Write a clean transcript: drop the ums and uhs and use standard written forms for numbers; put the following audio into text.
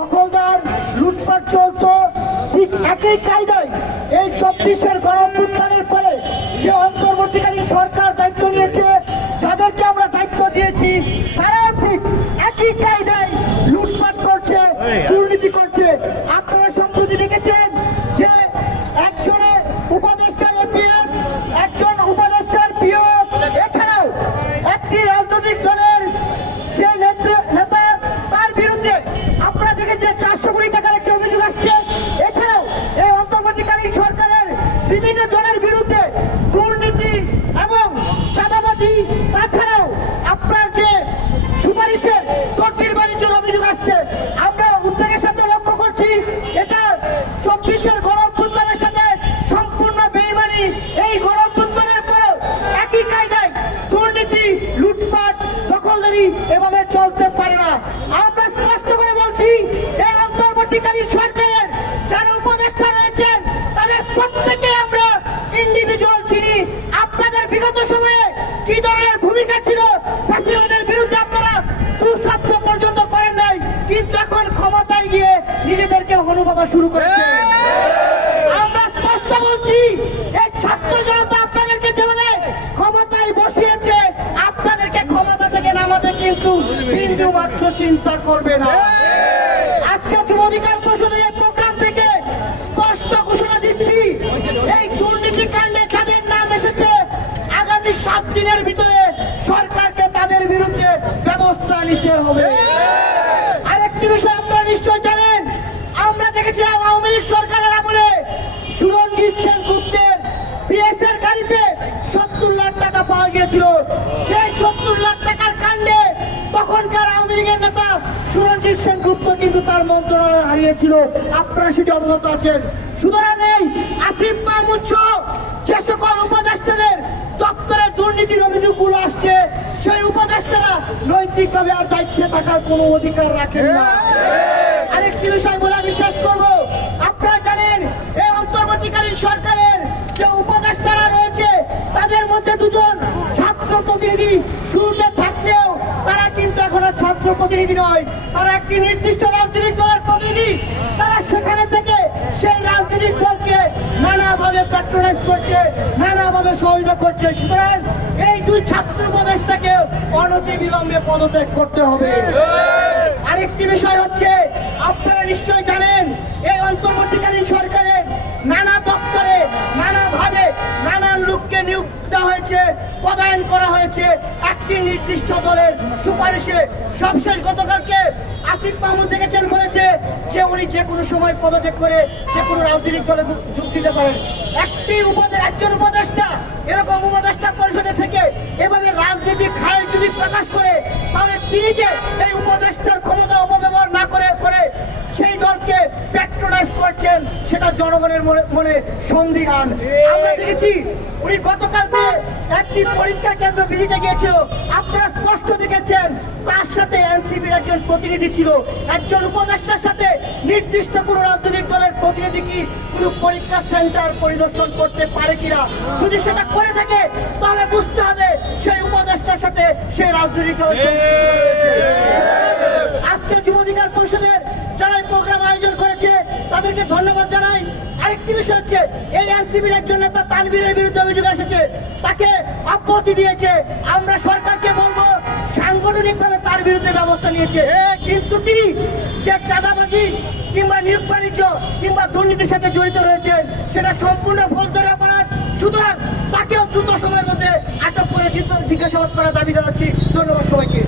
দখলদার লুটপাট চলতো, ঠিক একই কায়দায় এই 24-এর গণঅভ্যুত্থানের পরে যে অন্তর্বর্তীকালীন সরকার দায়িত্ব নিয়েছে, যাদেরকে আমরা দায়িত্ব দিয়েছি, তারাও ঠিক একই কায়দায় লুটপাট করছে, দুর্নীতি করছে। আপনারা সম্প্রতি দেখেছেন যে একজনের উপদেষ্টার এপিএস, একজন উপদেষ্টার পিও, এছাড়াও একটি রাজনৈতিক দলের যে নেতা, তার বিরুদ্ধে আপনারা দেখেছেন 400 কোটি টাকার একটি অভিযোগ আসছে। এছাড়াও এই অন্তর্বর্তীকালীন সরকারের বিভিন্ন দলের বিরুদ্ধে দুর্নীতি এবং চাঁদাবাজি, তাছাড়াও আপনার যে সুপারিশের তদবির বাণিজ্যের অভিযোগ আসছে। আমরা উদ্বেগের সাথে লক্ষ্য করছি এটা 24-এর গণঅভ্যুত্থানের সাথে সম্পূর্ণ বেইমানি। এই গণঅভ্যুত্থানের পরেও একই কায়দায় দুর্নীতি, লুটপাট, দখলদারি এভাবে চলতে পারে না। আমরা স্পষ্ট করে বলছি, এই অন্তর্বর্তীকালীন সরকারের যারা উপদেষ্টা রয়েছেন তাদের প্রত্যেকে আমরা ইন্ডিভিজুয়াল চিনি। আপনাদের বিগত সময়ে কি ধরনের ভূমিকা ছিল, ফাঁসিবাদের বিরুদ্ধে আপনারা দুঃশব্দ পর্যন্ত করেন নাই, কিন্তু এখন ক্ষমতায় গিয়ে নিজেদেরকে অনুভবা শুরু করেছে। আমরা স্পষ্ট বলছি, এই ছাত্র জনতা আপনাদেরকে যেভাবে ক্ষমতায় বসিয়েছে, আপনাদেরকে ক্ষমতা থেকে নামাতে কিন্তু বিন্দু মাত্র চিন্তা করবে না। আজকে যুব অধিকার পরিষদের এই প্রোগ্রাম থেকে স্পষ্ট ঘোষণা দিচ্ছি, এই দুর্নীতি কাণ্ডে যাদের নাম এসেছে, আগামী 7 দিনের ভিতরে সরকারকে তাদের বিরুদ্ধে ব্যবস্থা নিতে হবে। আরেকটি বিষয় আপনারা নিশ্চয় জানেন, আমরা দেখেছিলাম আওয়ামী লীগ সরকারের আমলে সুরঞ্জিত সেনগুপ্তের পিএস এর গাড়িতে 70 লাখ টাকা পাওয়া গিয়েছিল। সেই 70 লাখ টাকার কাণ্ডে তখনকার আওয়ামী লীগের নেতা সুরঞ্জিত সেনগুপ্ত কিন্তু তার মন্ত্রণালয় হারিয়েছিল। আপনারা সেটি অবগত আছেন। সুতরাং এই আসিফ মাহমুদ সহ যে সকল উপদেষ্টাদের দপ্তরে দুর্নীতির অভিযোগগুলো আসছে, সেই উপদেষ্টারা নৈতিকভাবে আর দায়িত্বে থাকার কোনো অধিকার রাখেন না। আরেকটি বিষয় বলে আমি শেষ করব, আপনারা জানেন এই অন্তর্বর্তীকালীন সরকারের যে উপদেষ্টারা রয়েছে তাদের মধ্যে দুজন ছাত্র প্রতিনিধি শুরুতে থাকলেও তারা কিন্তু এখন আর ছাত্র প্রতিনিধি নয়, তারা একটি নির্দিষ্ট রাজনৈতিক দলের প্রতিনিধি। তারা সেখানে থেকে সেই রাজনৈতিক দলকে নানাভাবে প্যাট্রোনাইজ করছে, নানাভাবে সহযোগিতা করছে। সুতরাং এই দুই ছাত্র উপদেষ্টাকে অনতিবিলম্বে পদত্যাগ করতে হবে। আরেকটি বিষয় হচ্ছে, আপনারা নিশ্চয় জানেন এই অন্তর্বর্তীকালীন সরকারের নানা দপ্তরে নানাভাবে নানান লোককে নিয়োগ দেওয়া হয়েছে, পদায়ন করা হয়েছে একটি নির্দিষ্ট দলের সুপারিশে। সবশেষ গতকালকে আসিফ মাহমুদ দেখেছেন বলেছে যে উনি যে কোনো সময় পদত্যাগ করে যে কোনো রাজনৈতিক দলে যোগ দিতে পারেন। একজন উপদেষ্টা এরকম উপদেষ্টা পরিষদে থেকে এভাবে রাজনৈতিক খায় যদি প্রকাশ করে, তাহলে তিনি যে এই উপদেষ্টার ক্ষমতা অপব্যবহার না করে সেই দলকে প্যাট্রোনাইজ করছেন, সেটা জনগণের মনে সন্দিহান। আমরা দেখেছি উনি গতকালকে একটি পরীক্ষা কেন্দ্র ভিজিটে গিয়েছিল। আপনারা স্পষ্ট দেখেছেন তার সাথে এনসিপির একজন প্রতিনিধি ছিল। একজন উপদেষ্টার সাথে নির্দিষ্ট কোন রাজনৈতিক দলের প্রতিনিধি কি কোন পরীক্ষা সেন্টার পরিদর্শন করতে পারে কিনা? যদি সেটা করে থাকে তাহলে বুঝতে হবে সেই উপদেষ্টার সাথে সেই রাজনৈতিক দলের। আজকে যুব অধিকার পরিষদের যারা এই প্রোগ্রাম আয়োজন করেছে তাদেরকে ধন্যবাদ জানাই। আরেকটি বিষয় হচ্ছে, এই এনসিপির একজন নেতা তানভীরের বিরুদ্ধে অভিযোগ এসেছে, তাকে অব্যাহতি দিয়েছে। আমরা সরকারকে বলবো সাংগঠনিকভাবে তার বিরুদ্ধে ব্যবস্থা নিয়েছে, কিন্তু তিনি যে চাঁদাবাজি কিংবা নিয়োগ বাণিজ্য কিংবা দুর্নীতির সাথে জড়িত রয়েছেন সেটা সম্পূর্ণ ফৌজদারি অপরাধ। সুতরাং তাকেও দ্রুত সময়ের মধ্যে আটক করে জিজ্ঞাসাবাদ করার দাবি জানাচ্ছি। ধন্যবাদ সবাইকে।